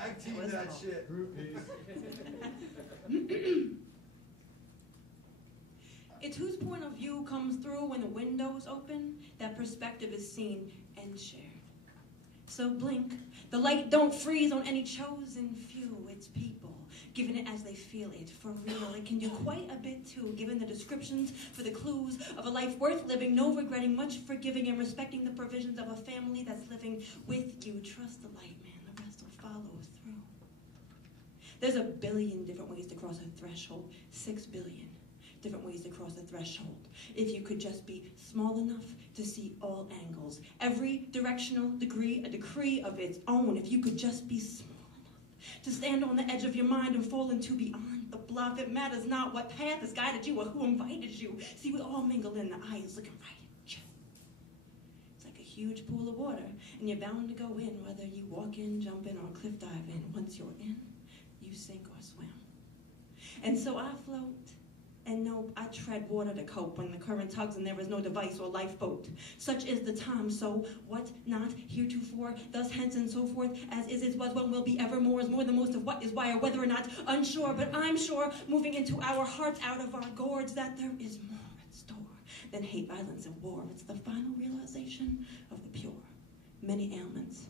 Tag team that shit. It's whose point of view comes through when the window's open, that perspective is seen and shared. So blink, the light don't freeze on any chosen few, it's people, giving it as they feel it, for real. It can do quite a bit too, given the descriptions for the clues of a life worth living, no regretting, much forgiving, and respecting the provisions of a family that's living with you. Trust the light, man, the rest will follow through. There's a billion different ways to cross a threshold, 6 billion. Different ways to cross the threshold. If you could just be small enough to see all angles, every directional degree, a decree of its own. If you could just be small enough to stand on the edge of your mind and fall into beyond the bluff. It matters not what path has guided you or who invited you. See, we all mingle in, the eye is looking right at you. It's like a huge pool of water, and you're bound to go in, whether you walk in, jump in, or cliff dive in. Once you're in, you sink or swim. And so I float. And no, I tread water to cope when the current tugs and there is no device or lifeboat. Such is the time, so what not heretofore, thus hence and so forth, as is was, what will be evermore, is more than most of what is why, or whether or not unsure, but I'm sure, moving into our hearts out of our gourds, that there is more in store than hate, violence, and war. It's the final realization of the pure. Many ailments,